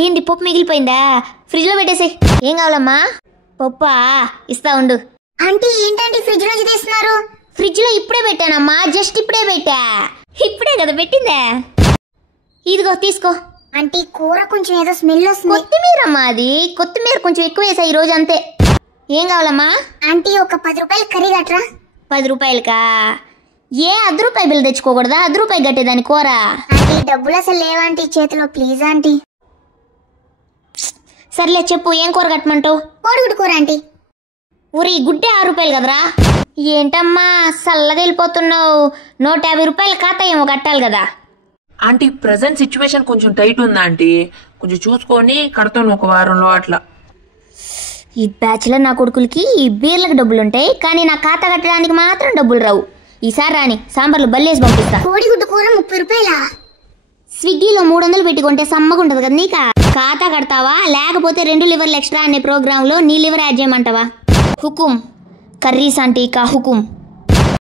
ఏంది పప్పు మిగిలిపోయిందా? ఫ్రిడ్జ్లో పెట్టేసాయి. ఏం కావాలమ్మా? పప్పా ఇస్తా ఉండు. ఆంటీ ఏంటంటే ఫ్రిడ్జ్ నుంచి తీస్తున్నారు? ఫ్రిడ్జ్లో ఇప్పుడే పెట్టానమ్మా, జస్ట్ ఇప్పుడే పెట్టా. ఇప్పుడే కదా పెట్టిందా. ఇదిగో తీసుకో. ఆంటీ కూర కొంచెం ఏదో స్మెల్ వస్తుంది. కొత్తిమీర అమ్మా, అది కొత్తిమీర కొంచెం ఎక్కువ వేసా ఈ రోజు అంతే. ఏం కావాలమ్మా? ఆంటీ ఒక 10 రూపాయలు కర్రీ కట్టరా? 10 రూపాయలకా? ఏ 10 రూపాయి బిల్లు తెచ్చుకోకూడదా? 10 రూపాయి కట్టేదాని కూర. ఆంటీ డబ్బులు అసలు లేవాంటీ చేతిలో, ప్లీజ్ ఆంటీ. సర్లే చెప్పు, ఏం కూర కట్టమంటావు? కోడిగుడ్డు కూర ఆంటీ. ఊరి గుడ్డే 6 రూపాయలు కదరా. ఏంటమ్మా చల్లగా వెళ్ళిపోతున్నావు? 150 రూపాయలు ఖాతా ఏమో కట్టాలి కదా. ఆంటీ ప్రెసెంట్ సిచ్యువేషన్ కొంచెం టైట్ ఉందా ఆంటీ, కొంచెం చూసుకొని కడతాను ఒక వారంలో అట్లా. ఈ బ్యాచ్లర్ నా కొడుకులకి ఈ బీర్లకు డబ్బులు ఉంటాయి, కానీ నా ఖాతా కట్టడానికి మాత్రం డబ్బులు రావు. ఈసారి రాని సాంబార్లు బల్లేసి పంపిస్తా. కోడిగుడ్డు కూర 30 రూపాయలా? స్విగ్గీలో 300 పెట్టుకుంటే సమ్మగా ఉంటుంది కదా నీకా. ఖాతా కడతావా లేకపోతే 2 లివర్లు ఎక్స్ట్రా అనే ప్రోగ్రాంలో నీ లివర్ యాడ్ చేయమంటావా? హుకుం కర్రీస్ ఆంటీ కా హుకుం.